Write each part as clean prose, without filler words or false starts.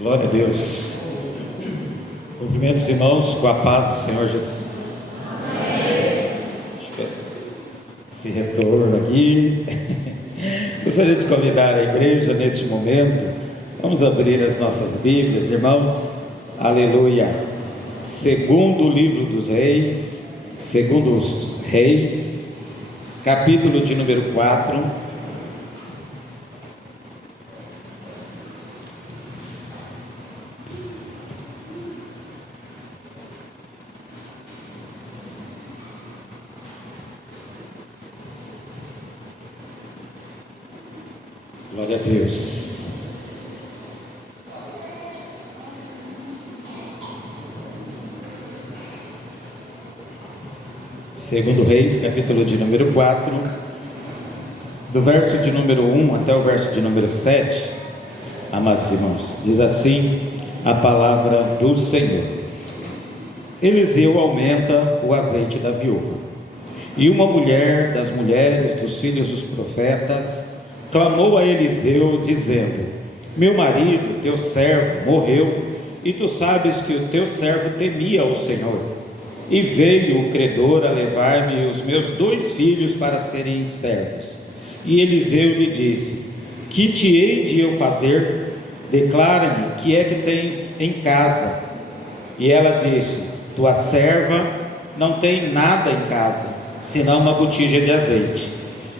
Glória a Deus. Cumprimento os irmãos com a paz do Senhor Jesus. Acho que esse retorno aqui. Gostaria de convidar a igreja neste momento. Vamos abrir as nossas Bíblias, irmãos. Aleluia. Segundo livro dos Reis, segundo os Reis, capítulo de número 4. Glória a Deus. Segundo Reis, capítulo de número 4, do verso de número 1 até o verso de número 7, amados irmãos, diz assim a palavra do Senhor: Eliseu aumenta o azeite da viúva. E uma mulher das mulheres dos filhos dos profetas clamou a Eliseu, dizendo: Meu marido, teu servo, morreu, e tu sabes que o teu servo temia o Senhor. E veio o credor a levar-me os meus 2 filhos para serem servos. E Eliseu lhe disse: Que te hei de eu fazer? Declara-me, que é que tens em casa? E ela disse: Tua serva não tem nada em casa, senão uma botija de azeite.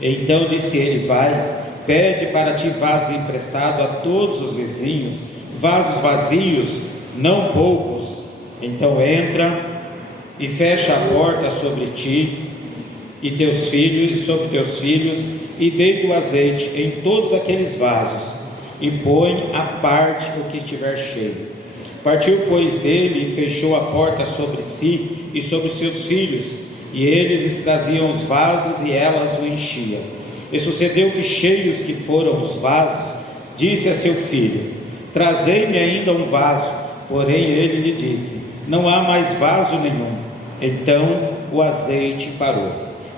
Então disse ele: Vai, pede para ti vaso emprestado a todos os vizinhos, vasos vazios, não poucos. Então entra e fecha a porta sobre ti e teus filhos, e sobre teus filhos, e deita o azeite em todos aqueles vasos, e põe à parte o que estiver cheio. Partiu, pois, dele e fechou a porta sobre si e sobre seus filhos, e eles traziam os vasos e elas o enchiam. E sucedeu que, cheios que foram os vasos, disse a seu filho: Trazei-me ainda um vaso. Porém ele lhe disse: Não há mais vaso nenhum. Então o azeite parou.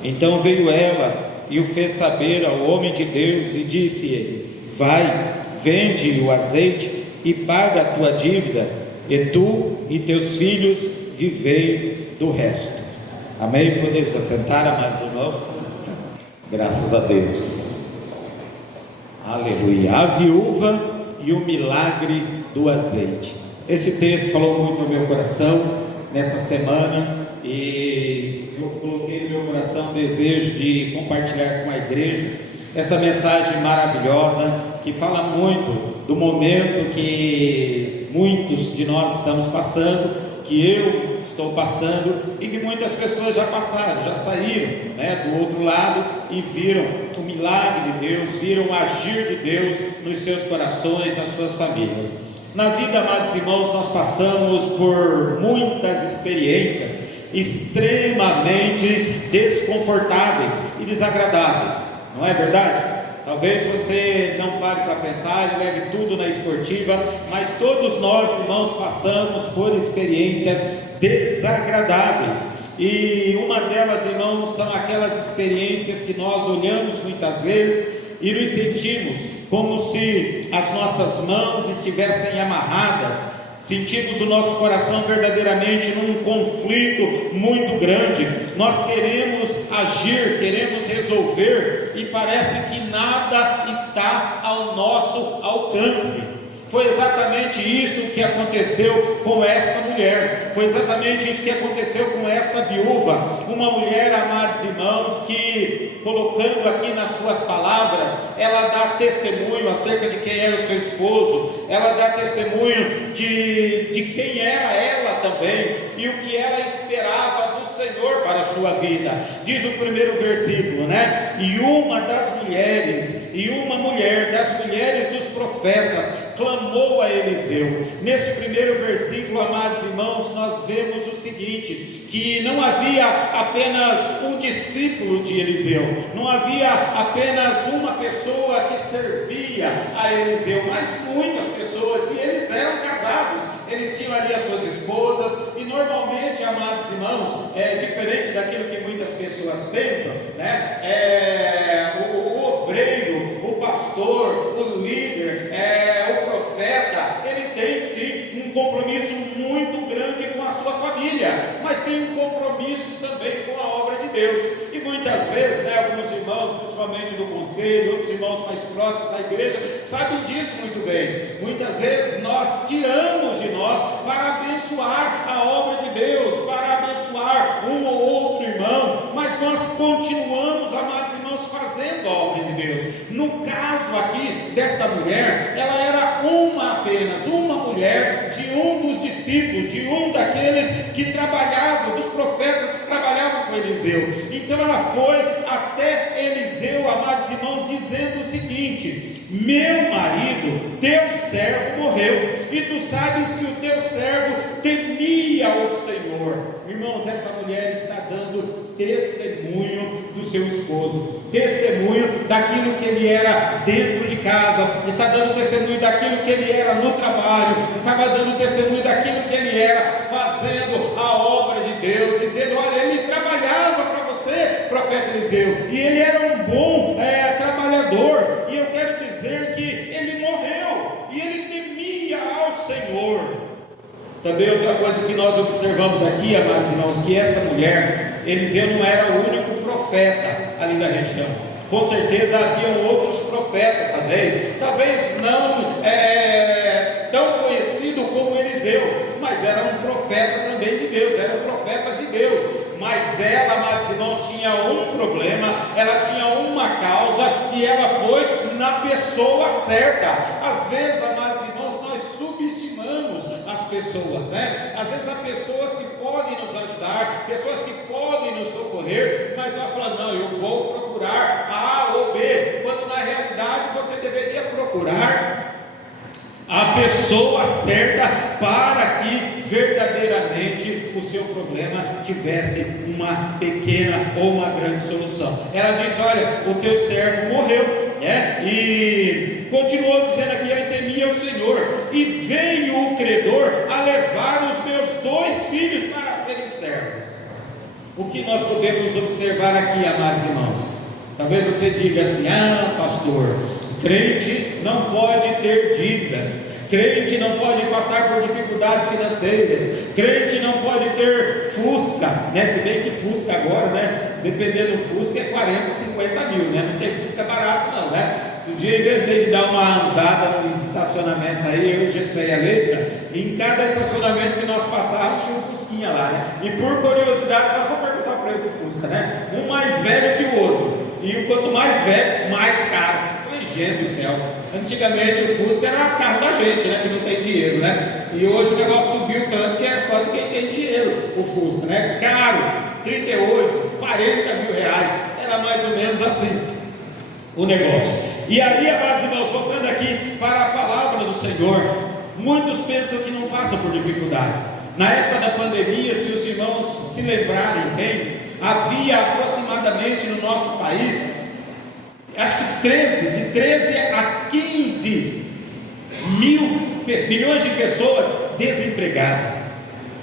Então veio ela e o fez saber ao homem de Deus, e disse-lhe: Vai, vende o azeite e paga a tua dívida, e tu e teus filhos vivei do resto. Amém? Podemos assentar, amados irmãos? Graças a Deus. Aleluia. A viúva e o milagre do azeite. Esse texto falou muito no meu coração nesta semana, e eu coloquei no meu coração o desejo de compartilhar com a igreja esta mensagem maravilhosa, que fala muito do momento que muitos de nós estamos passando, que eu estou passando, e que muitas pessoas já passaram, já saíram, do outro lado, e viram o milagre de Deus, viram o agir de Deus nos seus corações, nas suas famílias. Na vida, amados irmãos, nós passamos por muitas experiências extremamente desconfortáveis e desagradáveis, não é verdade? Talvez você não pare para pensar e leve tudo na esportiva, mas todos nós, irmãos, passamos por experiências desagradáveis, e uma delas, irmãos, são aquelas experiências que nós olhamos muitas vezes e nos sentimos como se as nossas mãos estivessem amarradas. Sentimos o nosso coração verdadeiramente num conflito muito grande. Nós queremos agir, queremos resolver, e parece que nada está ao nosso alcance. Foi exatamente isso que aconteceu com esta mulher, foi exatamente isso que aconteceu com esta viúva, uma mulher, amados irmãos, que, colocando aqui nas suas palavras, ela dá testemunho acerca de quem era o seu esposo, ela dá testemunho de quem era ela também, e o que ela esperava do Senhor para a sua vida. Diz o primeiro versículo, E uma das mulheres, e uma mulher das mulheres dos profetas clamou a Eliseu. Nesse primeiro versículo, amados irmãos, nós vemos o seguinte: que não havia apenas um discípulo de Eliseu, não havia apenas uma pessoa que servia a Eliseu, mas muitas pessoas, e eles eram casados, eles tinham ali as suas esposas, e normalmente, amados irmãos, diferente daquilo que muitas pessoas pensam, o obreiro, o pastor, o líder, o profeta, ele tem muito bem. Muitas vezes nós tiramos de nós para abençoar a obra de Deus, para abençoar um ou outro irmão, mas nós continuamos, amados irmãos, fazendo a obra de Deus. No caso aqui desta mulher, ela era apenas uma mulher de um dos discípulos, de um daqueles que trabalhavam, dos profetas que trabalhavam com Eliseu. Então ela foi até Eliseu, amados irmãos, dizendo o seguinte: meu marido, teu servo morreu, e tu sabes que o teu servo temia o Senhor. Irmãos, esta mulher está dando testemunho do seu esposo, testemunho daquilo que ele era dentro de casa, está dando testemunho daquilo que ele era no trabalho, estava dando testemunho daquilo que ele era fazendo a obra de Deus, dizendo: olha, ele trabalhava para você, profeta Eliseu, e ele era um bom trabalhador, e eu quero dizer que ele morreu, e ele temia ao Senhor. Também outra coisa que nós observamos aqui, amados irmãos, que esta mulher, Eliseu não era o único profeta ali da região. Com certeza haviam outros profetas também, talvez não tão conhecido como Eliseu, mas era um profeta também de Deus, eram profetas de Deus. Mas ela, amados irmãos, tinha um problema, ela tinha uma causa, e ela foi na pessoa certa. Às vezes, amados irmãos, nós subestimamos as pessoas, né? Às vezes há pessoas que podem nos ajudar, pessoas que podem nos socorrer, mas nós falamos: não, eu vou procurar A ou B, quando na realidade você deveria procurar a pessoa certa para que verdadeiramente o seu problema tivesse uma pequena ou uma grande solução. Ela disse: olha, o teu servo morreu, e continuou dizendo aqui: ele temia o Senhor, e veio o credor a levar os meus 2 filhos para serem servos. O que nós podemos observar aqui, amados irmãos? Talvez você diga assim: ah, pastor, crente não pode ter dívidas, crente não pode passar por dificuldades financeiras, crente não pode ter Fusca, né? Se bem que Fusca agora, né? Dependendo do Fusca é 40, 50 mil, né? Não tem Fusca barato não, né? Um dia, em vez de dar uma andada nos estacionamentos aí, eu já sei a letra, em cada estacionamento que nós passávamos tinha um Fusquinha lá, né? E por curiosidade, eu vou perguntar o preço do Fusca, né? Um mais velho que o outro, e quanto mais velho, mais caro. Gente do céu, antigamente o Fusca era carro da gente, né, que não tem dinheiro, né? E hoje o negócio subiu tanto que é só de quem tem dinheiro, o Fusca, né? Caro, 38, 40 mil reais, era mais ou menos assim o negócio. E aí, amados irmãos, voltando aqui para a palavra do Senhor, muitos pensam que não passam por dificuldades. Na época da pandemia, se os irmãos se lembrarem bem, havia aproximadamente no nosso país, acho que de 13 a 15 milhões de pessoas desempregadas.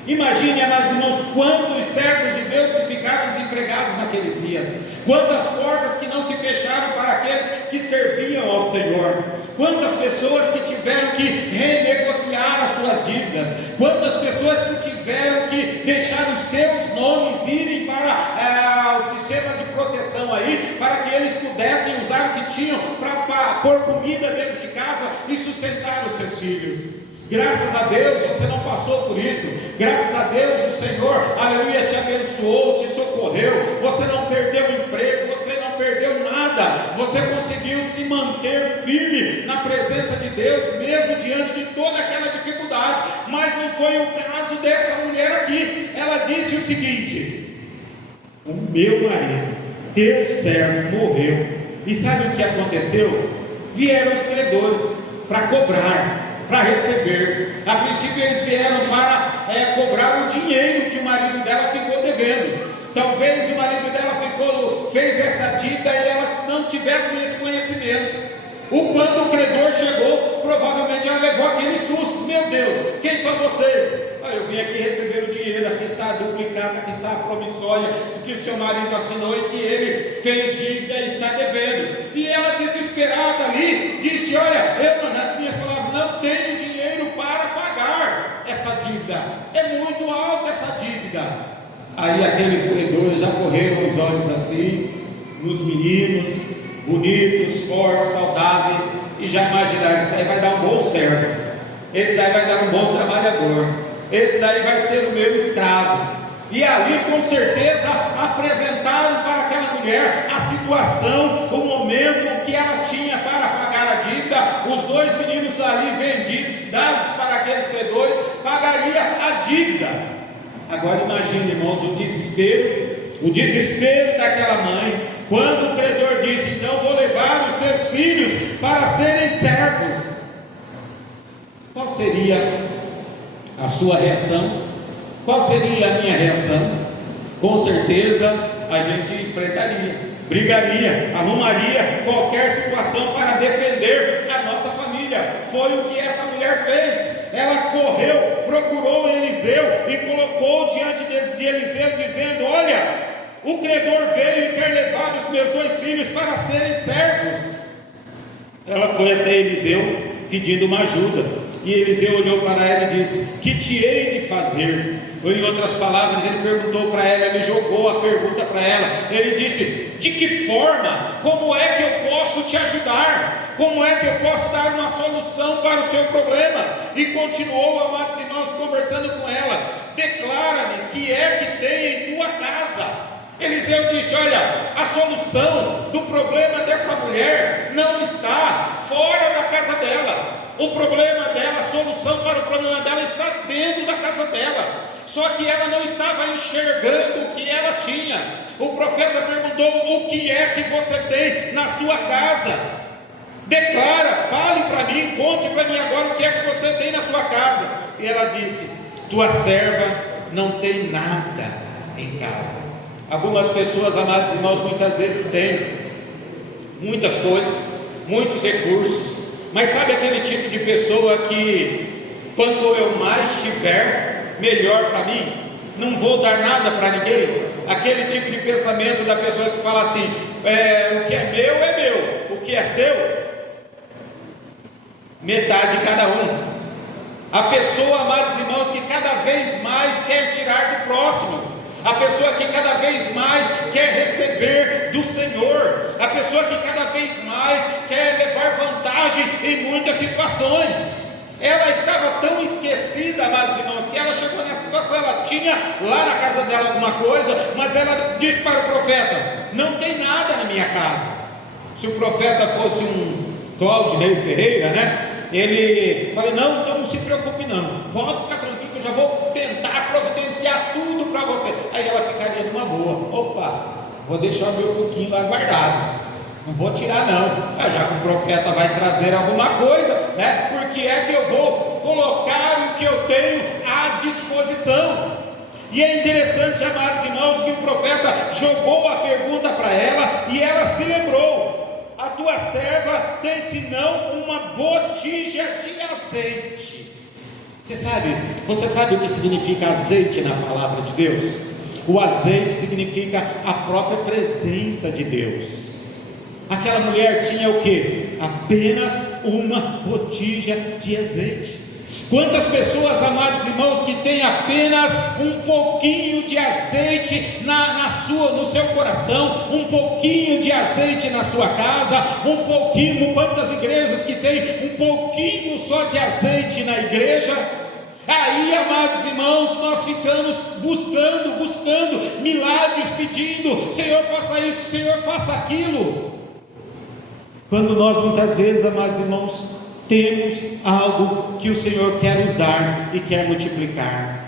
Imagine, amados irmãos, quantos servos de Deus que ficaram desempregados naqueles dias, quantas portas que não se fecharam para aqueles que serviam ao Senhor, quantas pessoas que tiveram que renegociar as suas dívidas, quantas pessoas que tiveram que deixar os seus nomes irem para o sistema de proteção aí, para que eles pudessem usar o que tinham para pôr comida dentro de casa e sustentar os seus filhos. Graças a Deus você não passou por isso. Graças a Deus o Senhor, aleluia, te abençoou, te socorreu. Você não perdeu o emprego, você não perdeu nada. Você conseguiu se manter firme na presença de Deus, mesmo diante de toda aquela dificuldade. Mas não foi o caso dessa mulher aqui. Ela disse o seguinte: o meu marido, teu servo, morreu. E sabe o que aconteceu? Vieram os credores para cobrar, para receber. A princípio eles vieram para cobrar o dinheiro que o marido dela ficou devendo. Talvez o marido dela fez essa dívida e ela não tivesse esse conhecimento. Quando o credor chegou, provavelmente ela levou aquele susto: meu Deus, quem são vocês? Eu vim aqui receber o dinheiro, aqui está a duplicata, aqui está a promissória que o seu marido assinou e que ele fez dívida e está devendo. E ela, desesperada ali, disse: olha, eu, nas minhas palavras, não tenho dinheiro para pagar essa dívida, é muito alta essa dívida. Aí aqueles credores já correram os olhos assim nos meninos, bonitos, fortes, saudáveis, e já imaginaram: isso aí vai dar um bom servo, esse daí vai dar um bom trabalhador, esse daí vai ser o meu escravo. E ali com certeza apresentaram para aquela mulher a situação, o momento que ela tinha para pagar a dívida. Os dois meninos ali vendidos, dados para aqueles credores, pagaria a dívida. Agora imagine, irmãos, o desespero daquela mãe, quando o credor diz: então vou levar os seus filhos para serem servos. Qual seria a sua reação? Qual seria a minha reação? Com certeza a gente enfrentaria, brigaria, arrumaria qualquer situação para defender a nossa família. Foi o que essa mulher fez. Ela correu, procurou Eliseu e colocou diante de Eliseu, dizendo: olha, o credor veio e quer levar os meus 2 filhos para serem servos. Ela foi até Eliseu pedindo uma ajuda, e Eliseu olhou para ela e disse: que te hei de fazer? Ou em outras palavras, ele perguntou para ela, ele jogou a pergunta para ela. Ele disse: de que forma? Como é que eu posso te ajudar? Como é que eu posso dar uma solução para o seu problema? E continuou, amados irmãos, conversando com ela: declara-me que é que tem em tua casa. Eliseu disse: olha, a solução do problema dessa mulher não está fora da casa dela. O problema dela, a solução para o problema dela está dentro da casa dela. Só que ela não estava enxergando o que ela tinha. O profeta perguntou: o que é que você tem na sua casa? Declara, fale para mim, conte para mim agora o que é que você tem na sua casa. E ela disse: tua serva não tem nada em casa. Algumas pessoas, amados irmãos, muitas vezes têm muitas coisas, muitos recursos, mas sabe aquele tipo de pessoa que, quanto eu mais tiver, melhor para mim, não vou dar nada para ninguém? Aquele tipo de pensamento da pessoa que fala assim: o que é meu, o que é seu, metade de cada um. A pessoa, amados irmãos, que cada vez mais quer tirar do próximo, a pessoa que cada vez mais quer receber do Senhor, a pessoa que cada vez mais quer levar vantagem em muitas situações. Ela estava tão esquecida, amados irmãos, que ela chegou nessa situação. Ela tinha lá na casa dela alguma coisa, mas ela disse para o profeta: não tem nada na minha casa. Se o profeta fosse um Claudinei Ferreira, né? Ele falou: não, então não se preocupe não, pode ficar tranquilo que eu já vou tentar providenciar tudo para você. Aí ela ficaria numa boa: opa, vou deixar o meu pouquinho lá guardado, não vou tirar não. Já que o profeta vai trazer alguma coisa, né? Porque é que eu vou colocar o que eu tenho à disposição. E é interessante, amados irmãos, que o profeta jogou a pergunta para ela e ela se lembrou: a tua serva tem senão uma botija de azeite. Você sabe o que significa azeite na palavra de Deus? O azeite significa a própria presença de Deus. Aquela mulher tinha o que? Apenas uma botija de azeite. Quantas pessoas, amados irmãos, que têm apenas um pouquinho de azeite no seu coração, um pouquinho de azeite na sua casa, um pouquinho. Quantas igrejas que tem um pouquinho só de azeite na igreja? Aí, amados irmãos, nós ficamos buscando milagres, pedindo: Senhor, faça isso, Senhor, faça aquilo. Quando nós muitas vezes, amados irmãos, temos algo que o Senhor quer usar e quer multiplicar.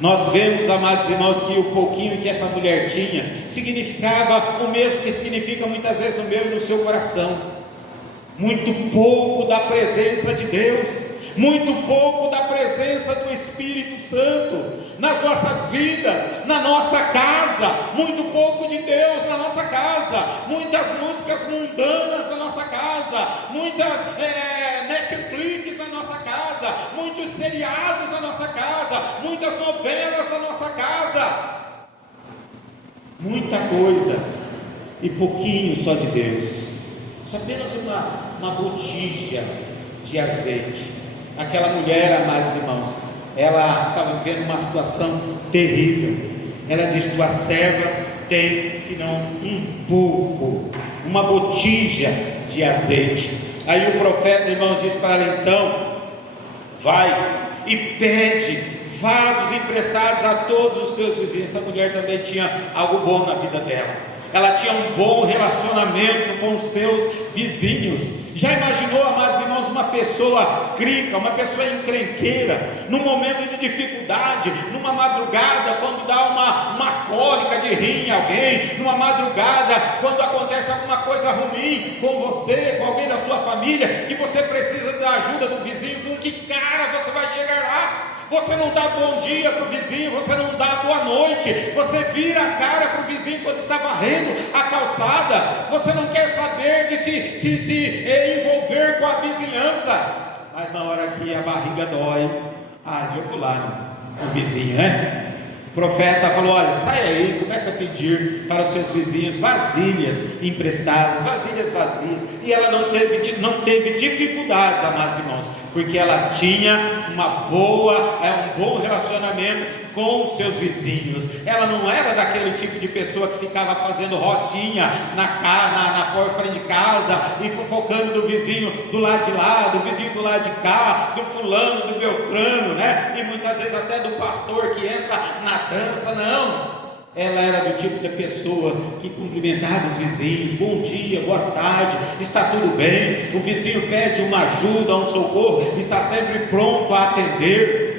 Nós vemos, amados irmãos, que o pouquinho que essa mulher tinha significava o mesmo que significa muitas vezes no meu e no seu coração: muito pouco da presença de Deus, muito pouco da presença do Espírito Santo nas nossas vidas, na nossa casa, muito pouco de Deus na nossa casa, muitas músicas mundanas na nossa casa, muitas Netflix na nossa casa, muitos seriados na nossa casa, muitas novelas na nossa casa, muita coisa e pouquinho só de Deus, só apenas uma botija de azeite. Aquela mulher, amados irmãos, ela estava vivendo uma situação terrível. Ela disse: tua serva tem senão um pouco, uma botija de azeite. Aí o profeta, irmãos, diz para ela: então, vai e pede vasos emprestados a todos os teus vizinhos. Essa mulher também tinha algo bom na vida dela. Ela tinha um bom relacionamento com os seus vizinhos. Já imaginou, amados irmãos, uma pessoa crica, uma pessoa encrenqueira, num momento de dificuldade, numa madrugada, quando dá uma cólica de rim em alguém, numa madrugada, quando acontece alguma coisa ruim com você, com alguém da sua família, que você precisa da ajuda do vizinho, com que cara você vai chegar lá? Você não dá bom dia para o vizinho, você não dá boa noite, você vira a cara para o vizinho quando está varrendo a calçada, você não quer saber de se envolver com a vizinhança, mas na hora que a barriga dói, eu vou lá no vizinho, né? O profeta falou: olha, sai aí, começa a pedir para os seus vizinhos vasilhas emprestadas, vasilhas vazias, e ela não teve dificuldades, amados irmãos, porque ela tinha um bom relacionamento com os seus vizinhos. Ela não era daquele tipo de pessoa que ficava fazendo rodinha na porta de casa e fofocando do vizinho do lado de lá, do vizinho do lado de cá, do fulano, do beltrano, né? E muitas vezes até do pastor que entra na dança. Não, ela era do tipo de pessoa que cumprimentava os vizinhos: bom dia, boa tarde, está tudo bem. O vizinho pede uma ajuda, um socorro, está sempre pronto a atender.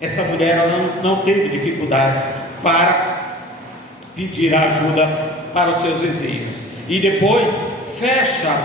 Essa mulher, ela não teve dificuldades para pedir ajuda para os seus vizinhos. E depois fecha a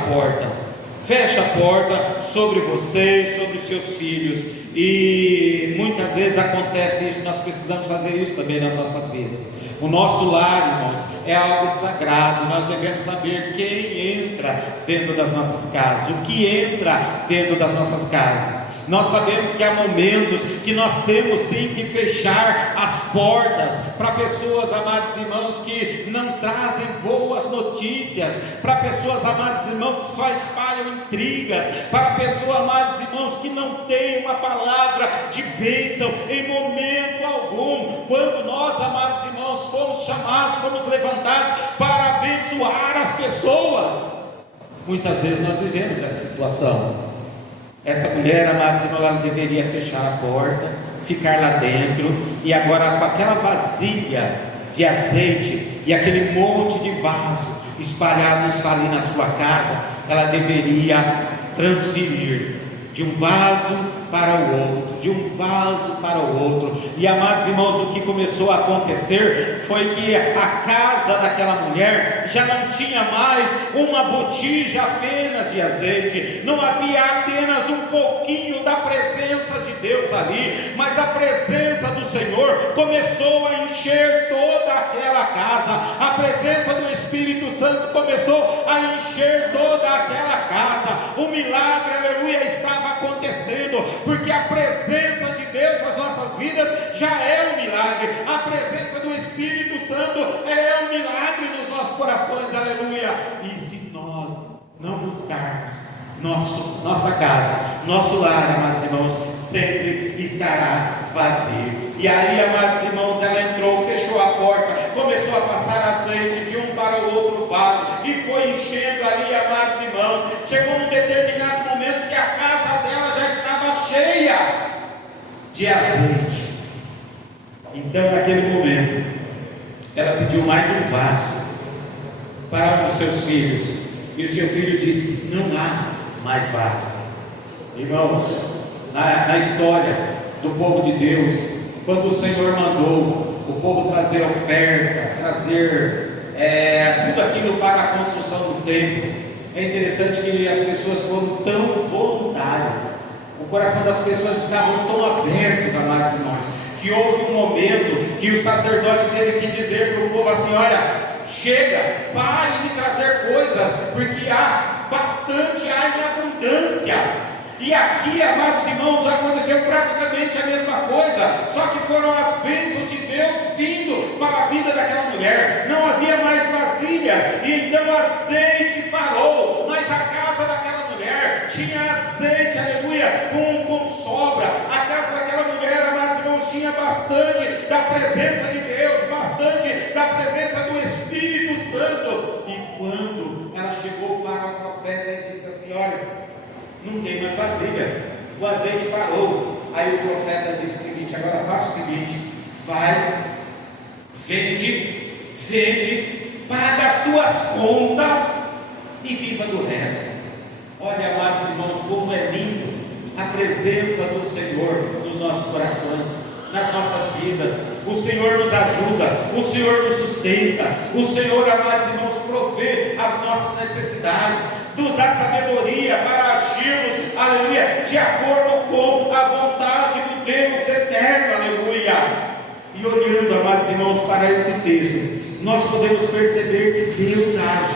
porta sobre você, sobre os seus filhos. E muitas vezes acontece isso, nós precisamos fazer isso também nas nossas vidas. O nosso lar, irmãos, é algo sagrado. Nós devemos saber quem entra dentro das nossas casas, o que entra dentro das nossas casas. Nós sabemos que há momentos que nós temos sim que fechar as portas para pessoas, amados irmãos, que não trazem boas notícias, para pessoas, amados irmãos, que só espalham intrigas, para pessoas, amados irmãos, que não têm uma palavra de bênção em momento algum. Quando nós, amados irmãos, fomos chamados, fomos levantados para abençoar as pessoas, muitas vezes nós vivemos essa situação. Esta mulher, amados irmãos, ela deveria fechar a porta, ficar lá dentro, e agora com aquela vasilha de azeite e aquele monte de vaso espalhados ali na sua casa, ela deveria transferir de um vaso para o outro, de um vaso para o outro. E, amados irmãos, o que começou a acontecer foi que a casa daquela mulher já não tinha mais uma botija apenas de azeite, não havia apenas um pouquinho da presença de Deus ali, mas a presença do Senhor começou a encher toda aquela casa. A presença do Espírito Santo começou a encher toda aquela casa. O milagre, aleluia, estava acontecendo, porque a presença de Deus nas nossas vidas já é um milagre. A presença do Espírito Santo é um milagre nos nossos corações, aleluia. E se nós não buscarmos, nossa casa, nosso lar, amados irmãos, sempre estará vazio. E aí, amados irmãos, ela entrou, fechou a porta, começou a passar azeite de um para o outro vaso, e foi enchendo ali, amados irmãos. Chegou um determinado momento que a casa dela já estava cheia de azeite. Então, naquele momento, ela pediu mais um vaso para um dos seus filhos, e o seu filho disse: não há mais vaso. Irmãos, na história do povo de Deus, quando o Senhor mandou o povo trazer oferta, trazer tudo aquilo para a construção do templo, é interessante que as pessoas foram tão voluntárias, o coração das pessoas estavam tão abertos, amados irmãos, que houve um momento que o sacerdote teve que dizer para o povo assim: olha, chega, pare de trazer coisas, porque há bastante, há em abundância. E aqui, amados irmãos, aconteceu praticamente a mesma coisa, só que foram as bênçãos de Deus vindo para a vida daquela mulher. Não havia mais vasilhas, e então o azeite parou, mas a casa daquela mulher tinha azeite, aleluia, com sobra. A casa daquela mulher, amados irmãos, tinha bastante da presença de Deus, bastante da presença do Espírito Santo. E quando ela chegou para o profeta e disse assim: de vasilha, o azeite parou. Aí o profeta disse o seguinte: agora faça o seguinte, vai, vende, paga as tuas contas e viva do resto. Olha, amados irmãos, como é lindo a presença do Senhor nos nossos corações, nas nossas vidas. O Senhor nos ajuda, o Senhor nos sustenta, o Senhor, amados irmãos, provê as nossas necessidades, nos dá sabedoria para agirmos, aleluia, de acordo com a vontade do Deus eterno, aleluia. E olhando, amados irmãos, para esse texto, nós podemos perceber que Deus age.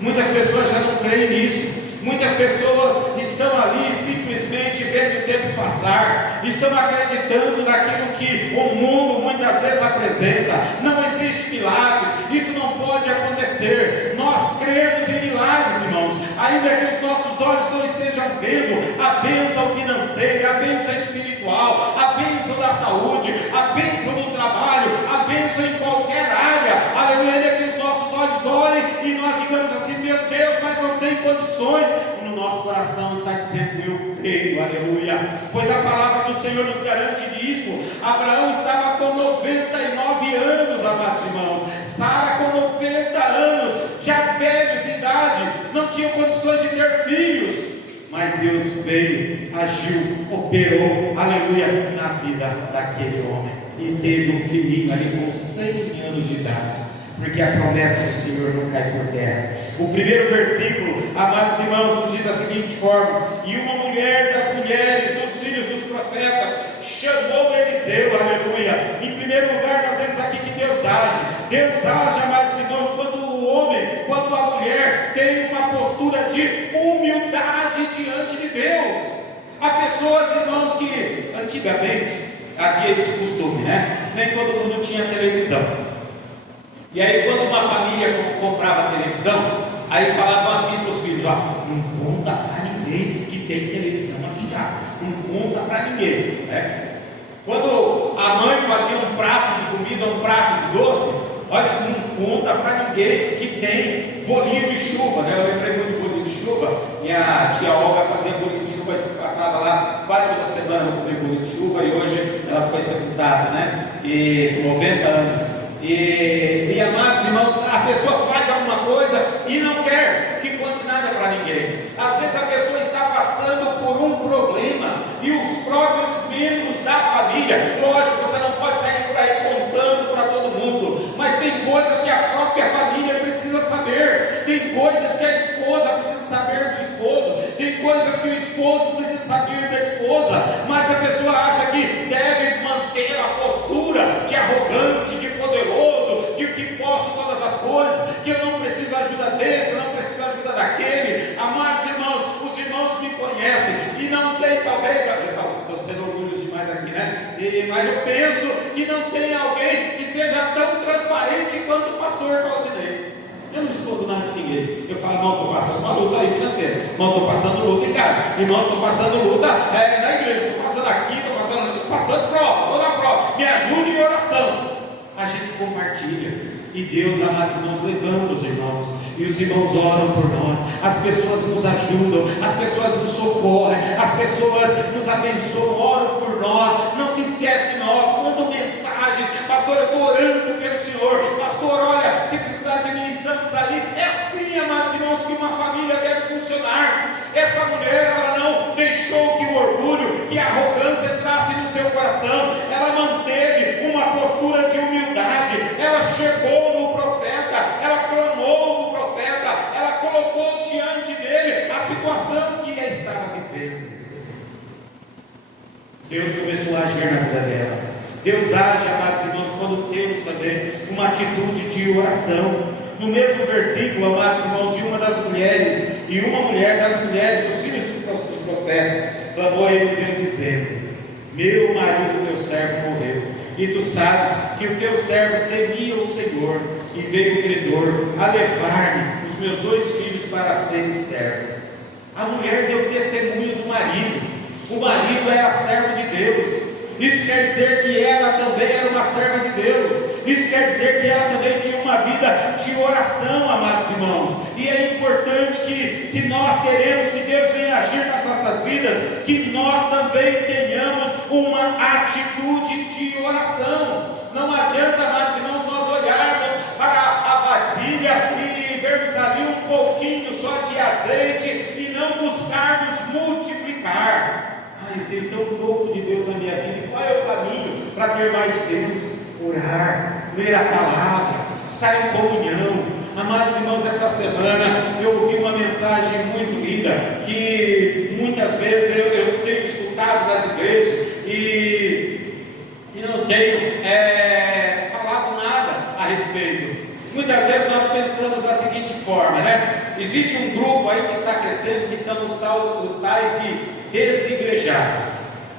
Muitas pessoas já não creem nisso. Muitas pessoas estão ali simplesmente vendo o tempo passar, estão acreditando naquilo que o mundo muitas vezes apresenta. Não existe milagres, isso não pode acontecer. Nós cremos em milagres, irmãos, ainda que os nossos olhos não estejam vendo a bênção financeira, a bênção espiritual, a bênção da saúde, a bênção do trabalho, a bênção em qualquer área, aleluia, ainda que os nossos olhos olhem e nós digamos assim: meu Deus, mas não tem condições. No nosso coração está dizendo: eu creio, aleluia, pois a palavra do Senhor nos garante isso. Abraão estava com 99 anos, amados irmãos, Sara com 90 anos, já velhos de idade, não tinham condições de ter filhos, mas Deus veio, agiu, operou, aleluia, na vida daquele homem, e teve um filhinho ali com 100 anos de idade, porque a promessa do Senhor não cai por terra. O primeiro versículo, amados irmãos, nos diz da seguinte forma: e uma mulher das mulheres dos filhos dos profetas chamou Eliseu, aleluia. Em primeiro lugar, nós vemos aqui que Deus age, amados irmãos, quando a mulher tem uma postura de humildade diante de Deus. Há pessoas, irmãos, que antigamente havia esse costume, né? Nem todo mundo tinha televisão. E aí, quando uma família comprava televisão, aí falavam assim para os filhos: ó, não conta para ninguém que tem televisão aqui em casa, não conta para ninguém, né? Quando a mãe fazia um prato de comida, um prato de doce, olha, não conta para ninguém que tem bolinho de chuva, né? Eu lembrei muito de bolinho de chuva. Minha tia Olga fazia bolinho de chuva, a gente passava lá quase toda semana para comer bolinho de chuva, e hoje ela foi sepultada, né? E com 90 anos. E amados irmãos, a pessoa faz alguma coisa e não quer que conte nada para ninguém. Às vezes a pessoa está passando por um problema e os próprios membros da família, lógico, você não pode sair por aí contando para todo mundo, mas tem coisas que a própria família precisa saber, tem coisas que a esposa precisa saber do esposo, tem coisas que o esposo precisa saber da esposa, mas a pessoa acha que deve manter a postura de arrogante, de poderoso, de que posso todas as coisas, que eu não preciso da ajuda desse, não preciso da ajuda daquele. Amados irmãos, os irmãos me conhecem e não tem, talvez, estou sendo orgulhoso demais aqui, né? Mas eu penso que não tem alguém que seja tão transparente quanto o pastor Claudinei. Eu não escondo nada de ninguém. Eu falo: irmão, estou passando uma luta aí financeira, irmão, estou passando luta em casa, irmão, estou passando luta na igreja, estou passando aqui, estou passando prova, estou na prova, me ajude em oração. A gente compartilha, e Deus, amados irmãos, levanta os irmãos, e os irmãos oram por nós, as pessoas nos ajudam, as pessoas nos socorrem, as pessoas nos abençoam, oram por nós, não se esquece de nós, mandam mensagens: pastor, eu estou orando pelo Senhor, pastor, olha, se precisar de mim, estamos ali. É assim, amados irmãos, que uma família deve funcionar. Essa mulher, ela não deixou que o orgulho, que a arrogância entrasse no seu coração, ela manteve uma postura de humildade, ela chegou no profeta, ela clamou no profeta, ela colocou diante dele a situação que ela estava vivendo. Deus começou a agir na vida dela. Deus age, amados irmãos, quando temos também uma atitude de oração. No mesmo versículo, amados irmãos, e uma mulher das mulheres dos filhos dos profetas clamou a Eliseu dizendo: meu marido, teu servo, morreu, e tu sabes que o teu servo temia o Senhor, e veio o credor a levar-me os meus 2 filhos para serem servos. A mulher deu testemunho do marido. O marido era servo de Deus. Isso quer dizer que ela também era uma serva de Deus. Isso quer dizer que ela também tinha uma vida de oração, amados irmãos. E é importante que, se nós queremos que Deus venha agir nas nossas vidas, que nós também tenhamos uma atitude de oração. Não adianta, amados irmãos, nós olharmos para a vasilha e vermos ali um pouquinho só de azeite e não buscarmos multiplicar. Eu tenho tão pouco de Deus na minha vida. E qual é o caminho para ter mais Deus? Orar, ler a palavra, estar em comunhão. Amados irmãos, esta semana eu ouvi uma mensagem muito linda, que muitas vezes eu tenho escutado nas igrejas e não tenho falado nada a respeito. Muitas vezes nós pensamos da seguinte forma, né? Existe um grupo aí que está crescendo, que são os tais de desigrejados.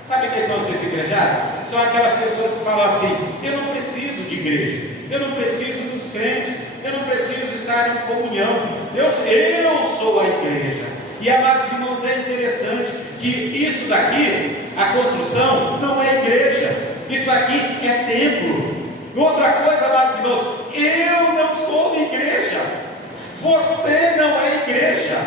Sabe quem são os desigrejados? São aquelas pessoas que falam assim: eu não preciso de igreja, eu não preciso dos crentes, eu não preciso estar em comunhão, eu sou a igreja. E, amados irmãos, é interessante que isso daqui, a construção, não é igreja, isso aqui é templo. Outra coisa, amados irmãos, eu não sou uma igreja, você não é igreja.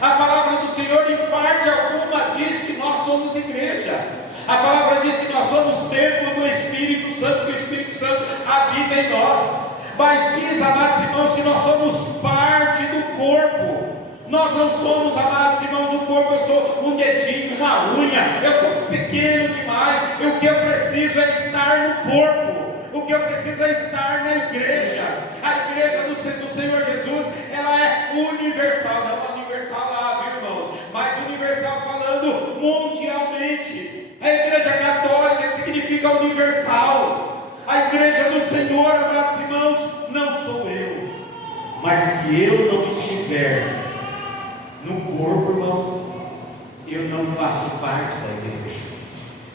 A palavra do Senhor, em parte alguma, diz que nós somos igreja. A palavra diz que nós somos templo do Espírito Santo, que o Espírito Santo habita em nós. Mas diz, amados irmãos, que nós somos parte do corpo. Nós não somos, amados irmãos, o corpo. Eu sou um dedinho, uma unha, eu sou pequeno demais. E o que eu preciso é estar no corpo. O que eu preciso é estar na igreja. A igreja do Senhor Jesus, ela é universal. Não universal lá, viu, irmãos? Mas universal falando mundialmente. A igreja católica significa universal. A igreja do Senhor, amados irmãos, não sou eu. Mas se eu não estiver no corpo, irmãos, eu não faço parte da igreja.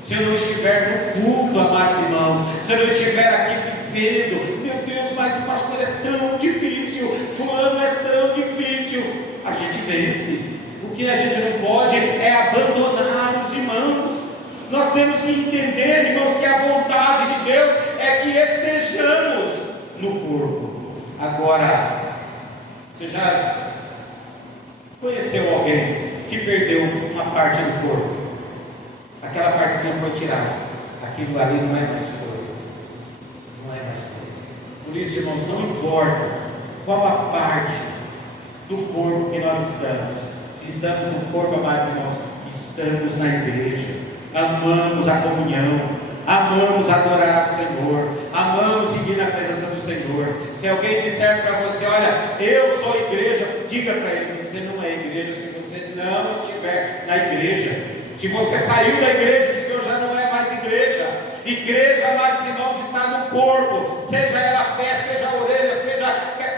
Se eu não estiver no culto, amados irmãos, se eu não estiver aqui vivendo, meu Deus, mas o pastor é tão difícil, fulano é tão difícil, a gente vence. O que a gente não pode é abandonar os irmãos. Nós temos que entender, irmãos, que a vontade de Deus é que estejamos no corpo. Agora, você já conheceu alguém que perdeu uma parte do corpo? Aquela partezinha foi tirada, aquilo ali não é mais corpo, não é mais corpo. Por isso, irmãos, não importa qual a parte do corpo que nós estamos. Se estamos no corpo, amados irmãos, estamos na igreja, amamos a comunhão, amamos adorar o Senhor, amamos seguir na presença do Senhor. Se alguém disser para você: olha, eu sou igreja, diga para ele: você não é igreja se você não estiver na igreja. Se você saiu da igreja, o Senhor já não é mais igreja. Igreja, amados irmãos, está no corpo, seja ela pé, seja orelha, seja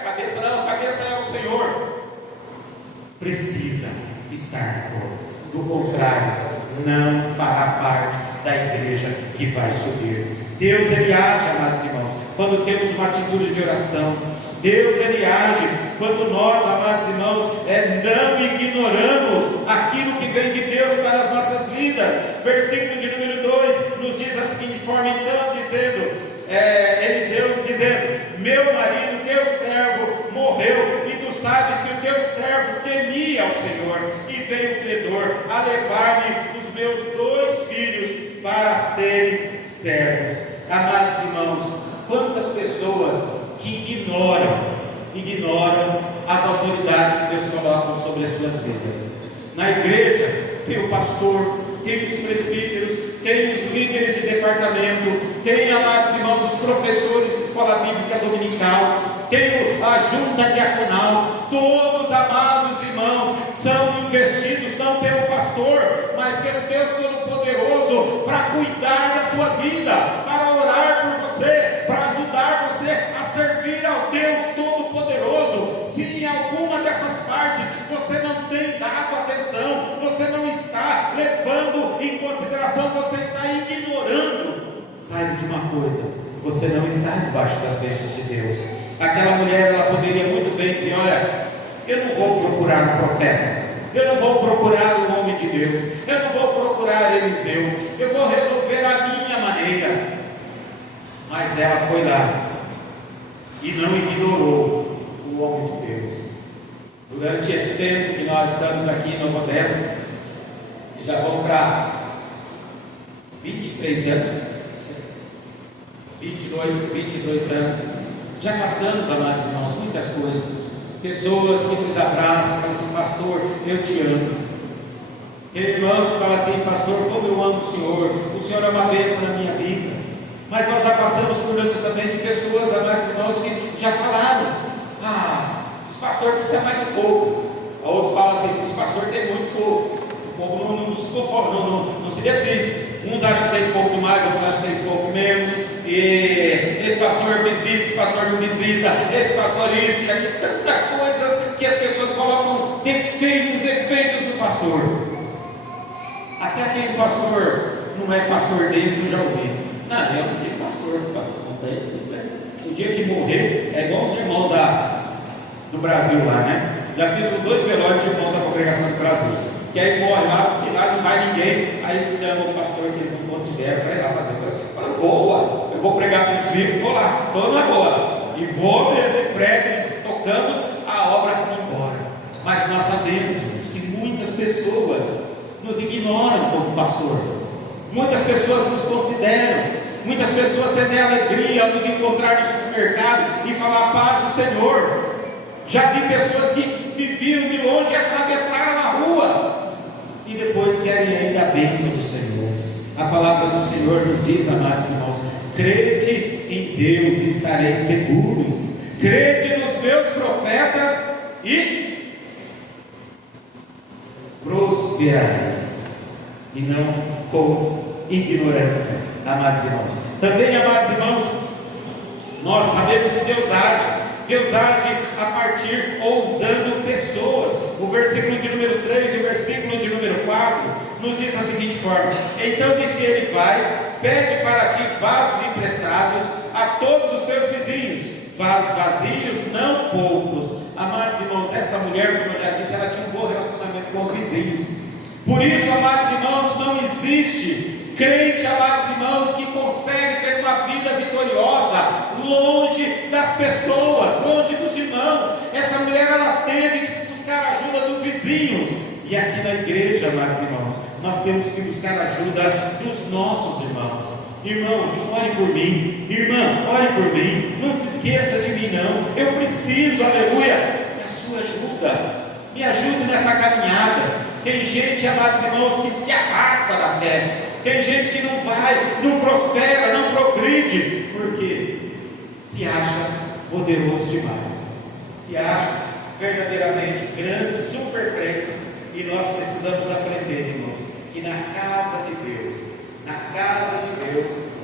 cabeça. Não, cabeça é o Senhor. Precisa estar no corpo, do contrário, não fará parte da igreja que vai subir. Deus, ele age, amados irmãos, quando temos uma atitude de oração. Deus, ele age quando nós, amados irmãos, não ignoramos aquilo que vem de Deus para as nossas vidas. Versículo de número 2 nos diz a seguinte forma, então, dizendo, Eliseu dizendo: meu marido, teu servo, morreu, e tu sabes que o teu servo temia ao Senhor, e veio o credor a levar-me os meus 2 filhos para serem servos. Amados irmãos, quantas pessoas que ignoram as autoridades que Deus coloca sobre as suas vidas. Na igreja tem o pastor, tem os presbíteros, tem os líderes de departamento, tem, amados irmãos, os professores de escola bíblica dominical, tem a junta diaconal. Todos, amados irmãos, são investidos não pelo pastor, mas pelo Deus Todo-Poderoso, para cuidar da sua vida, para orar por você, para ajudar você a servir ao Deus Todo-Poderoso. Se em alguma dessas partes você não tem dado atenção, você não está levando em consideração, você está ignorando, saiba de uma coisa: você não está debaixo das bênçãos de Deus. Aquela mulher, ela poderia muito bem dizer: olha, eu não vou procurar um profeta, eu não vou procurar um homem de Deus, eu não vou procurar Eliseu, eu vou resolver a minha maneira. Mas ela foi lá e não ignorou o homem de Deus. Durante esse tempo que nós estamos aqui em Nova Odessa, já vão para 23 anos, 22 anos, já passamos, amados irmãos, muitas coisas. Pessoas que nos abraçam, falam assim: pastor, eu te amo. Tem irmãos que falam assim: pastor, como eu amo o Senhor é uma bênção na minha vida. Mas nós já passamos por antes também de pessoas, amados irmãos, que já falaram: esse pastor precisa mais fogo. A outro fala assim: esse pastor tem muito fogo. O povo não se conforma, não se decide. Uns acham que tem fogo demais, outros acham que tem fogo menos. E esse pastor visita, esse pastor não visita, esse pastor isso e aquilo. Tantas coisas que as pessoas colocam defeitos no pastor. Até aquele pastor não é pastor deles, eu já ouvi. Não, eu não tenho pastor, não tem. O dia que morrer, é igual os irmãos do Brasil lá, né? Já fiz os 2 velórios de irmãos da congregação do Brasil. Que aí morre lá, que lá não vai ninguém. Aí eles chamam o pastor que eles não consideram para ir lá fazer. Fala: eu vou pregar para os filhos, estou lá, estou agora. E vou mesmo, e prego, e tocamos, a obra vai embora. Mas nós sabemos, irmãos, que muitas pessoas nos ignoram como pastor. Muitas pessoas nos consideram. Muitas pessoas sentem alegria ao nos encontrar no supermercado e falar: a paz do Senhor. Já vi pessoas que me viram de longe e atravessaram a rua e depois querem ainda a bênção do Senhor. A palavra do Senhor nos diz, amados irmãos: crede em Deus e estareis seguros, crede nos meus profetas e prosperareis, e não com ignorância, amados irmãos. Também, amados irmãos, nós sabemos que Deus age a partir ou usando pessoas. O versículo de número 3 e o versículo de número 4 nos diz da seguinte forma: então disse ele: vai, pede para ti vasos emprestados a todos os teus vizinhos, vasos vazios, não poucos. Amados irmãos, esta mulher, como eu já disse, ela tinha um bom relacionamento com os vizinhos. Por isso, amados irmãos, não existe crente, amados irmãos, que consegue ter uma vida vitoriosa longe das pessoas, longe dos irmãos. Essa mulher, ela teve que buscar ajuda dos vizinhos. E aqui na igreja, amados irmãos, nós temos que buscar ajuda dos nossos irmãos. Irmão, ore por mim. Irmã, ore por mim. Não se esqueça de mim, não. Eu preciso, aleluia, da sua ajuda. Me ajude nessa caminhada. Tem gente, amados irmãos, que se arrasta da fé. Tem gente que não vai, não prospera, não progride, porque se acha poderoso demais, se acha verdadeiramente grande, super crente. E nós precisamos aprender, irmãos, que na casa de Deus,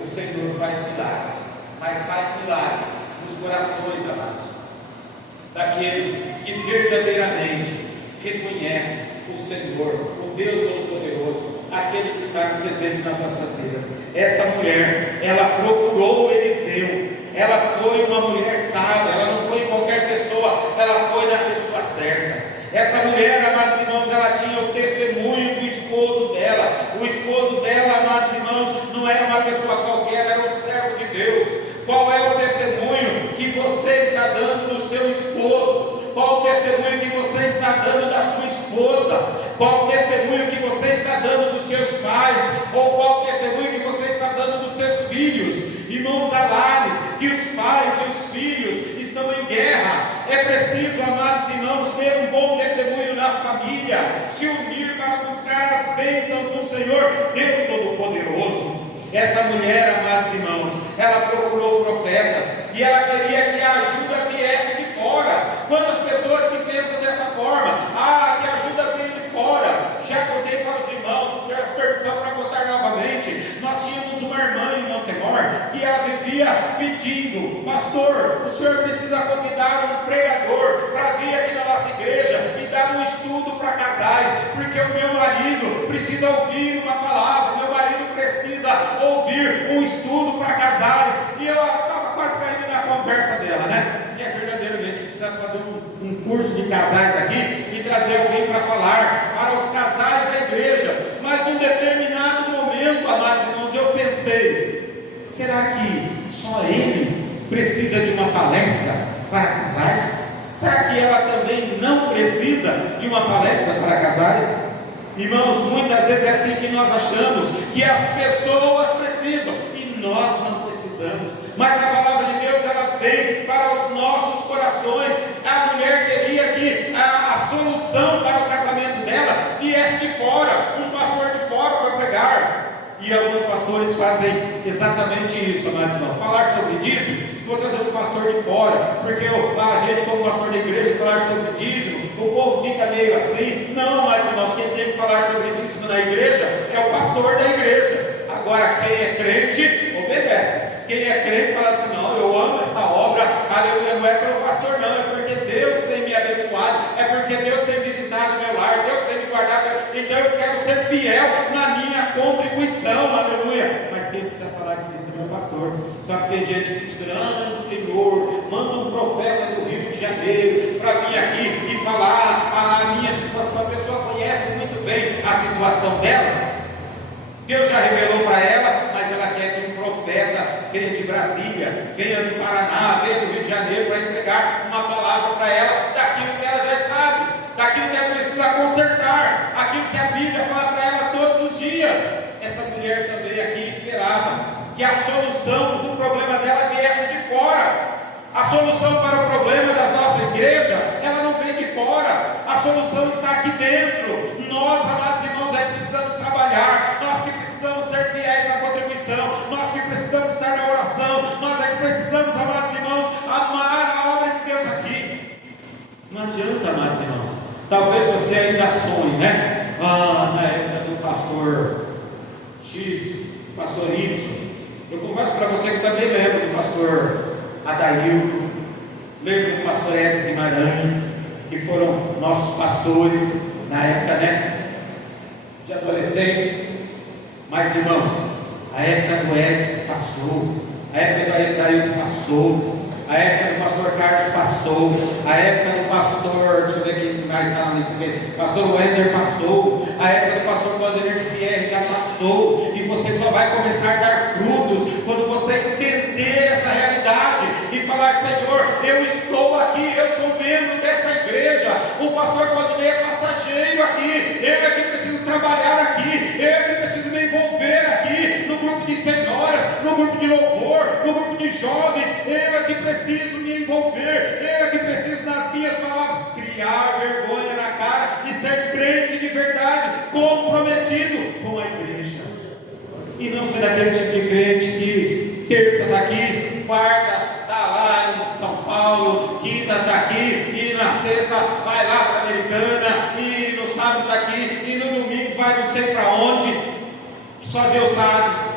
o Senhor faz milagres, mas faz milagres nos corações, amados, daqueles que verdadeiramente reconhecem o Senhor, o Deus Todo-Poderoso, aquele que está presente nas nossas vidas. Esta mulher, ela procurou Eliseu. Ela foi uma mulher sábia, ela não foi qualquer pessoa, ela foi na pessoa certa. Esta mulher, amados irmãos, ela tinha o testemunho do esposo dela. O esposo dela, amados irmãos, não era uma pessoa qualquer, era um servo de Deus. Qual é o testemunho que você está dando do seu esposo? Qual o testemunho que você está dando da sua esposa? Qual o testemunho que você está dando dos seus pais? Ou qual o testemunho que você está dando dos seus filhos? Irmãos alares, que os pais e os filhos estão em guerra. É preciso, amados irmãos, ter um bom testemunho na família, se unir para buscar as bênçãos do Senhor, Deus Todo-Poderoso. Esta mulher, amados irmãos, ela procurou o profeta e ela queria que a ajuda viesse de fora. Quantas pessoas que pensam dessa forma? Que a ajuda veio de fora. Já contei para os irmãos, peço permissão para contar novamente. Nós tínhamos uma irmã em Montemor que ela vivia pedindo: pastor, o senhor precisa convidar um pregador para vir aqui na nossa igreja e dar um estudo para casais, porque o meu marido precisa ouvir uma palavra, meu marido precisa ouvir um estudo para casais. E eu estava quase caindo na conversa dela, né? E é verdadeiramente precisa fazer um curso de casais aqui e trazer alguém para falar para os casais da igreja. Mas num determinado momento, amados irmãos, eu pensei: será que só ele precisa de uma palestra para casais? Será que ela também não precisa de uma palestra para casais? Irmãos, muitas vezes é assim que nós achamos, que as pessoas precisam e nós não precisamos. Mas a palavra de Deus, ela vem para os nossos corações. A mulher queria que a solução para o casamento dela viesse de fora, um pastor de fora para pregar. E alguns pastores fazem exatamente isso, amados irmãos. Falar sobre dízimo, vou trazer um pastor de fora, porque a gente, como pastor da igreja, falar sobre dízimo, o povo fica meio assim. Não, amados irmãos, quem tem que falar sobre dízimo na igreja é o pastor da igreja. Agora, quem é crente, obedece. Quem é crente fala assim: não, eu amo esta obra, aleluia, não é pelo pastor, não, é porque Deus tem me abençoado, é porque Deus tem visitado meu lar, Deus tem me guardado, então eu quero ser fiel na minha contribuição, aleluia. Mas quem precisa falar que Deus é meu pastor? Só que tem gente que fica esperando: Senhor, manda um profeta do Rio de Janeiro para vir aqui e falar a minha situação. A pessoa conhece muito bem a situação dela, Deus já revelou para ela, mas ela quer que um profeta venha de Brasília, venha do Paraná, venha do Rio de Janeiro para entregar uma palavra para ela daquilo que ela já sabe, daquilo que ela precisa consertar, aquilo que a Bíblia fala para ela todos os dias. Essa mulher também aqui esperava que a solução do problema dela viesse de fora. A solução para o problema da nossa igreja, ela não vem de fora, a solução está aqui dentro. Nós, amados irmãos, é que precisamos trabalhar, nós que precisamos ser fiéis na contribuição, nós que precisamos estar na oração, nós é que precisamos, amados irmãos, amar a obra de Deus aqui. Não adianta, amados irmãos. Talvez você ainda sonhe, né? Na época do pastor X, pastor Y. Eu confesso para você que eu também lembro do pastor Adailton, lembro do pastor Edson Guimarães, que foram nossos pastores na época, né, de adolescente. Mas irmãos, a época do Edson passou, a época do Adailton passou, a época do pastor Carlos passou, a época do pastor, deixa eu ver quem mais está na lista aqui, pastor Wender passou, a época do pastor Claudio de Pierre já passou, e você só vai começar a dar frutos quando você entender essa realidade e falar: Senhor, eu estou aqui, eu sou membro desta igreja, o pastor Claudio é passageiro aqui, eu é que preciso trabalhar aqui, eu é que preciso me envolver aqui no grupo de senhoras, no grupo de louvor, no grupo de jovens, eu é que preciso me envolver, eu é que preciso, nas minhas palavras, criar vergonha na cara e ser crente de verdade, comprometido com a igreja, e não ser aquele tipo de crente que terça está aqui, quarta está lá em São Paulo, quinta está aqui, e na sexta vai lá para a Americana, e no sábado está aqui, e no domingo vai não sei para onde, só Deus sabe.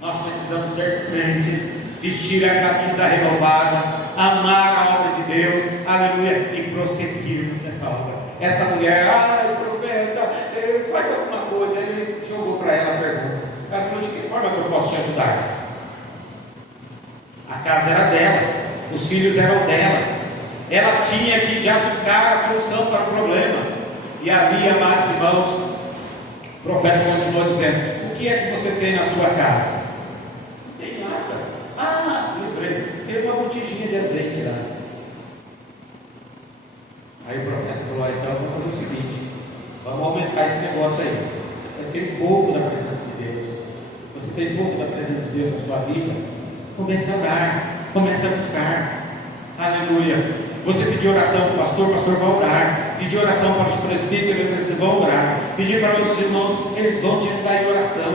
Nós precisamos ser crentes, vestir a camisa renovada, amar a obra de Deus, aleluia, e prosseguirmos nessa obra. Essa mulher: profeta, faz alguma coisa. Ele jogou para ela a pergunta. Ela falou: de que forma que eu posso te ajudar? A casa era dela, os filhos eram dela, ela tinha que já buscar a solução para o problema. E ali, amados irmãos, o profeta continuou dizendo: o que é que você tem na sua casa? Não tem nada. Lembrei, tem uma botijinha de azeite lá. Aí o profeta falou: então vamos fazer o seguinte, vamos aumentar esse negócio aí. Eu tenho pouco da presença de Deus, você tem pouco da presença de Deus na sua vida? Comece a orar, comece a buscar, aleluia. Você pedir oração para o pastor vai orar. Pedir oração para os presbíteros, eles vão orar. Pedir para outros irmãos, eles vão te ajudar em oração.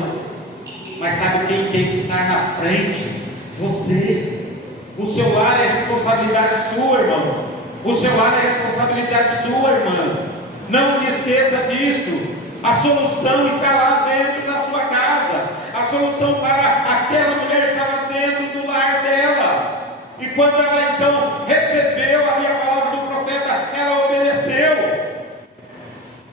Mas sabe quem tem que estar na frente? Você. O seu lar é responsabilidade sua, irmão. O seu lar é responsabilidade sua, irmã. Não se esqueça disso. A solução está lá dentro da sua casa. A solução para aquela mulher estava dentro do lar dela. E quando ela então recebeu ali a palavra do profeta, ela obedeceu.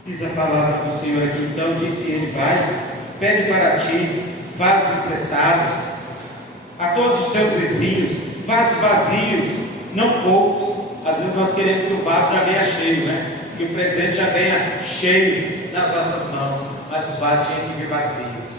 Diz a palavra do Senhor aqui: então disse ele: vai, pede para ti vasos emprestados a todos os teus vizinhos, vasos vazios, não poucos. Às vezes nós queremos que o vaso já venha cheio, né? Que o presente já venha cheio nas nossas mãos, mas os vasos tinham que vir vazios.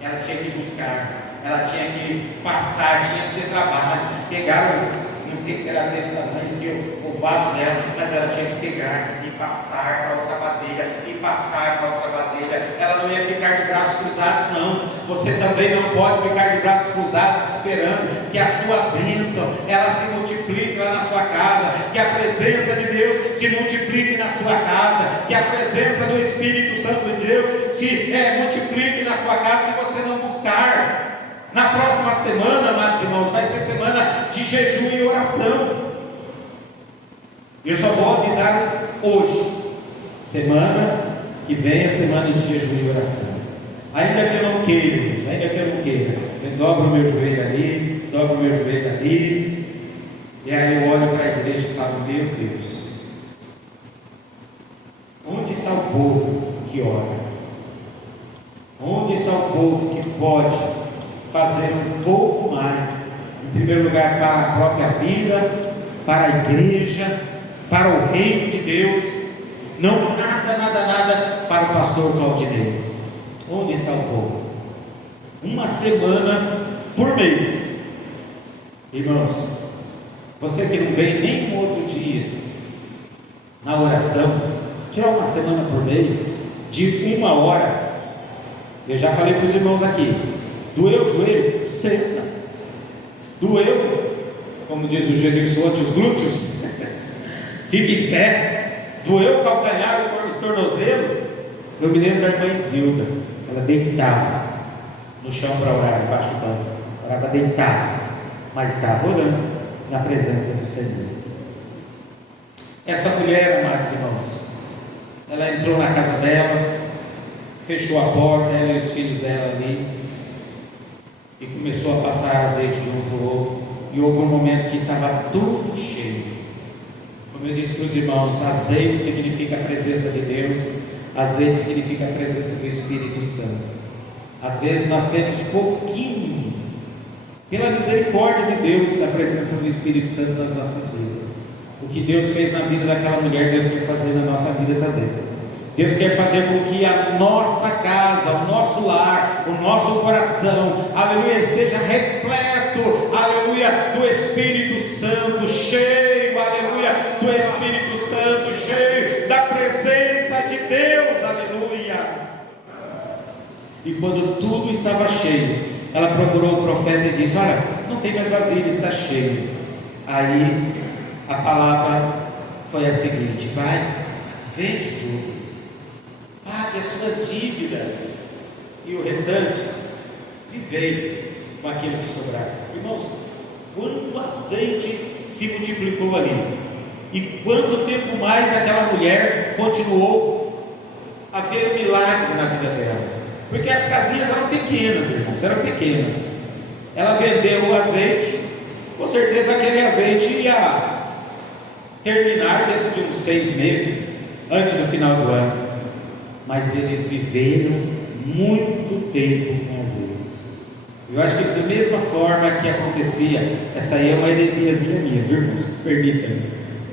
Ela tinha tinha que buscar, ela tinha que passar, tinha que ter trabalho. Pegaram, não sei se era desse tamanho que o vaso dela, mas ela tinha que pegar e passar para outra vasilha, e passar para outra vasilha. Ela não ia ficar de braços cruzados, não. Você também não pode ficar de braços cruzados esperando que a sua bênção ela se multiplique lá na sua casa, que a presença de Deus se multiplique na sua casa, que a presença do Espírito Santo de Deus se multiplique na sua casa, se você não buscar. Na próxima semana, amados irmãos, vai ser semana de jejum e oração. Eu só vou avisar hoje. Semana que vem é semana de jejum e oração. Ainda que eu não queira, eu dobro o meu joelho ali, dobro o meu joelho ali, e aí eu olho para a igreja e falo: meu Deus, onde está o povo que ora? Onde está o povo que pode fazer um pouco mais, em primeiro lugar para a própria vida, para a igreja, para o reino de Deus, não nada para o pastor Claudinei? Onde está o povo? Uma semana por mês, irmãos, você que não vem nem um outro dia na oração, tirar uma semana por mês, de 1 hora. Eu já falei para os irmãos aqui: doeu o joelho? Senta. Doeu, como diz o Gedilson, os glúteos, fica em pé. Doeu o calcanhar, o tornozelo? Eu me lembro da irmã Isilda, ela deitava no chão para orar, debaixo do banco, orava deitada, mas estava orando na presença do Senhor. Essa mulher, amados irmãos, ela entrou na casa dela, fechou a porta, ela e os filhos dela ali, e começou a passar azeite de um para o outro, e houve um momento que estava tudo cheio. Como eu disse para os irmãos, azeite significa a presença de Deus, azeite significa a presença do Espírito Santo. Às vezes nós temos pouquinho, pela misericórdia de Deus, da presença do Espírito Santo nas nossas vidas. O que Deus fez na vida daquela mulher, Deus quer fazer na nossa vida também. Deus quer fazer com que a nossa casa, o nosso lar, o nosso coração, aleluia, esteja repleto, aleluia, do Espírito Santo, cheio, aleluia, do Espírito Santo, cheio da presença de Deus, aleluia. E quando tudo estava cheio, ela procurou o profeta e disse: olha, não tem mais vasilha, está cheio. Aí a palavra foi a seguinte: vai, vende tudo, pague as suas dívidas, e o restante, vivei com aquilo que sobrar. Irmãos, quanto azeite se multiplicou ali, e quanto tempo mais aquela mulher continuou a ver o milagre na vida dela, porque as casinhas eram pequenas, irmãos, eram pequenas. Ela vendeu o azeite, com certeza aquele azeite ia terminar dentro de uns 6 meses, antes do final do ano. Mas eles viveram muito tempo com azeite. Eu acho que da mesma forma que acontecia, essa aí é uma heresiazinha minha, viu, irmãos? Permita-me.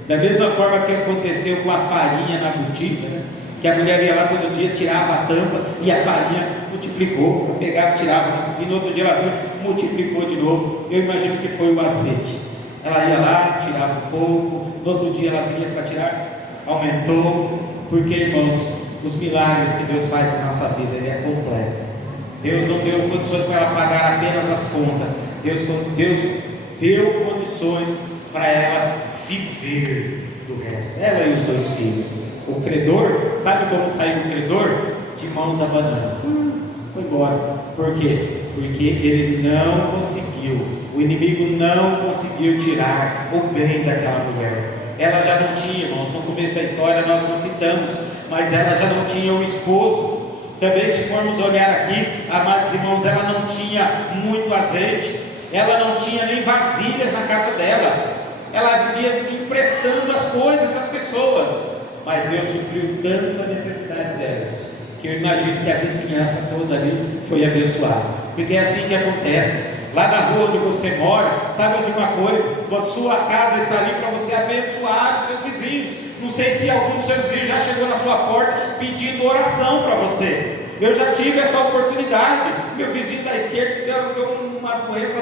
Da mesma forma que aconteceu com a farinha na botija, né? Que a mulher ia lá todo dia, tirava a tampa e a farinha multiplicou, pegava, tirava, e no outro dia ela viu, multiplicou de novo. Eu imagino que foi o azeite. Ela ia lá, tirava um pouco, no outro dia ela vinha para tirar, aumentou, porque, irmãos, os milagres que Deus faz na nossa vida, Ele é completo. Deus não deu condições para ela pagar apenas as contas, Deus deu condições para ela viver do resto, ela e os 2 filhos. O credor, sabe como saiu o credor? De mãos abanando, foi embora. Por quê? Porque ele não conseguiu, o inimigo não conseguiu tirar o bem daquela mulher. Ela já não tinha, irmãos, no começo da história nós não citamos, mas ela já não tinha o esposo. Também, se formos olhar aqui, amados irmãos, ela não tinha muito azeite, ela não tinha nem vasilhas na casa dela, ela vivia emprestando as coisas das pessoas. Mas Deus supriu tanto a necessidade dela, que eu imagino que a vizinhança toda ali foi abençoada, porque é assim que acontece. Lá na rua onde você mora, sabe de uma coisa? A sua casa está ali para você abençoar os seus vizinhos. Não sei se algum dos seus vizinhos já chegou na sua porta pedindo oração para você. Eu já tive essa oportunidade. Meu vizinho da doença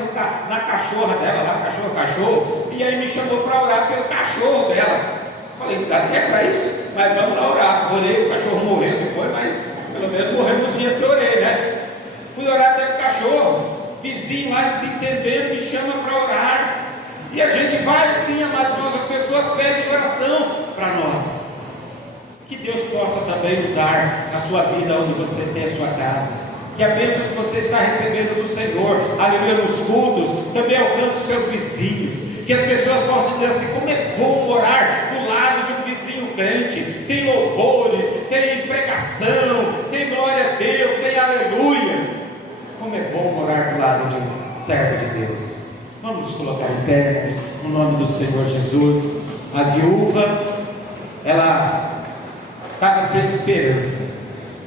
na cachorra dela, lá, cachorro, e aí me chamou para orar pelo cachorro dela. Falei, é para isso? Mas vamos lá orar. Orei, o cachorro morreu depois, mas pelo menos morreu nos dias que eu orei, né? Fui orar pelo cachorro, vizinho lá desentendendo, me chama para orar. E a gente vai assim, amados irmãos, as pessoas pedem oração para nós. Que Deus possa também usar a sua vida onde você tem a sua casa. Que a bênção que você está recebendo do Senhor, aleluia, nos cultos, também alcance os seus vizinhos. Que as pessoas possam dizer assim, como é bom orar do lado de um vizinho crente. Tem louvores, tem pregação, tem glória a Deus, tem aleluias. Como é bom orar do lado de um servo de Deus. Vamos nos colocar em pé, no nome do Senhor Jesus. A viúva, ela estava sem esperança,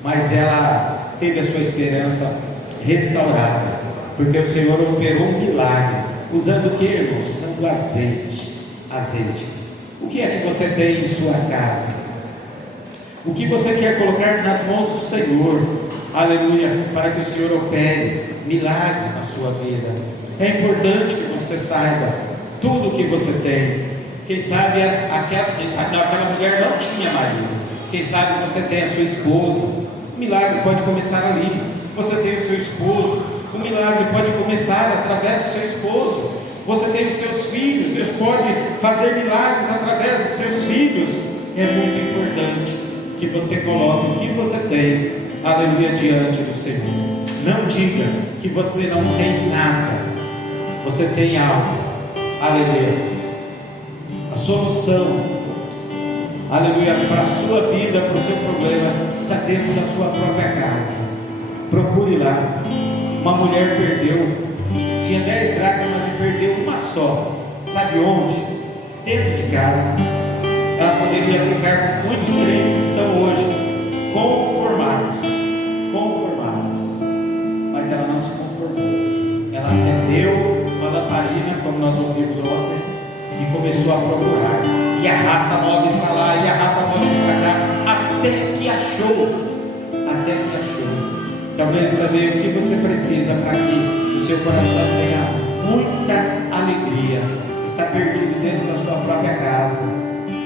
mas ela teve a sua esperança restaurada, porque o Senhor operou um milagre, usando o que, irmãos? Usando azeite. O que é que você tem em sua casa? O que você quer colocar nas mãos do Senhor, aleluia, para que o Senhor opere milagres na sua vida? É importante que você saiba tudo o que você tem. Quem sabe aquela mulher não tinha marido. Quem sabe você tem a sua esposa. O milagre pode começar ali. Você tem o seu esposo. O milagre pode começar através do seu esposo. Você tem os seus filhos. Deus pode fazer milagres através dos seus filhos. É muito importante que você coloque o que você tem, aleluia, diante do Senhor. Não diga que você não tem nada. Você tem algo, aleluia. A solução, aleluia, para a sua vida, para o seu problema, está dentro da sua própria casa. Procure lá. Uma mulher tinha 10 dracmas e perdeu uma só. Sabe onde? Dentro de casa. Ela poderia ficar com muitos crentes que estão hoje conformados, mas ela não se conformou. Ela acendeu uma lamparina, como nós ouvimos ontem, e começou a procurar, e arrasta móveis para lá, e arrasta móveis para cá, até que achou. Talvez também o que você precisa para que o seu coração tenha muita alegria está perdido dentro da sua própria casa.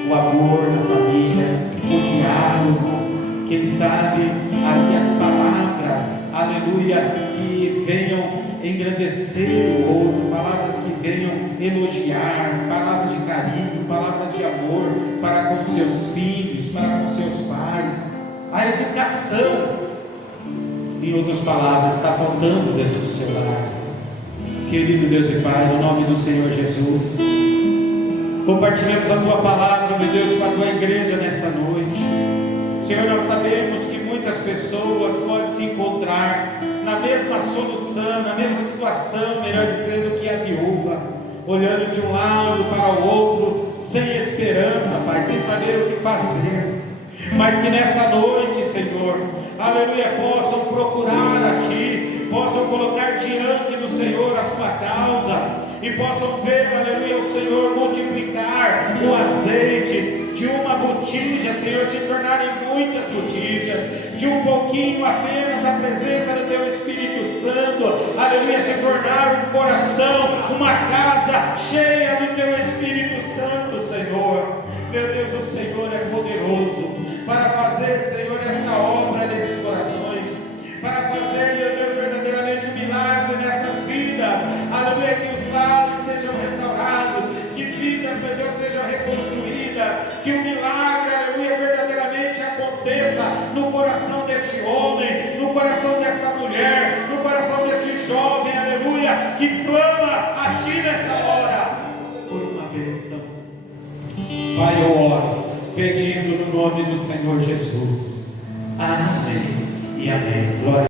O amor da família, o diálogo, quem sabe ali as palavras, aleluia, que venham engrandecer o outro, palavras que venham elogiar, palavras de carinho, palavras de amor para com seus filhos, para com seus pais. A educação, em outras palavras, está faltando dentro do seu lar. Querido Deus e Pai, no nome do Senhor Jesus, compartilhamos a Tua palavra, meu Deus, com a Tua igreja nesta noite. Senhor, nós sabemos que muitas pessoas podem se encontrar na mesma solução, na mesma situação, melhor dizendo, que a viúva, olhando de um lado para o outro, sem esperança, Pai, sem saber o que fazer. Mas que nesta noite, Senhor, aleluia, possam procurar a Ti, possam colocar diante do Senhor a sua causa, e possam ver, aleluia, o Senhor multiplicar o azeite de uma botija, Senhor, se tornarem muitas botijas, de um pouquinho apenas da presença do Teu Espírito Santo, aleluia, se tornar um coração, uma casa cheia do Teu Espírito Santo, Senhor. Meu Deus, o Senhor é poderoso para fazer, Senhor, esta obra nesses corações, para fazer, meu Deus, verdadeiramente milagre nessas vidas, aleluia, que os lares sejam restaurados, que vidas, meu Deus, sejam reconstruídas, que o milagre, aleluia, verdadeiramente aconteça no coração deste homem, no coração desta mulher, no coração deste jovem, aleluia, que clama a Ti nesta hora, por uma bênção. Pai, eu oro, pedindo no nome do Senhor Jesus. Amém e amém. Glória.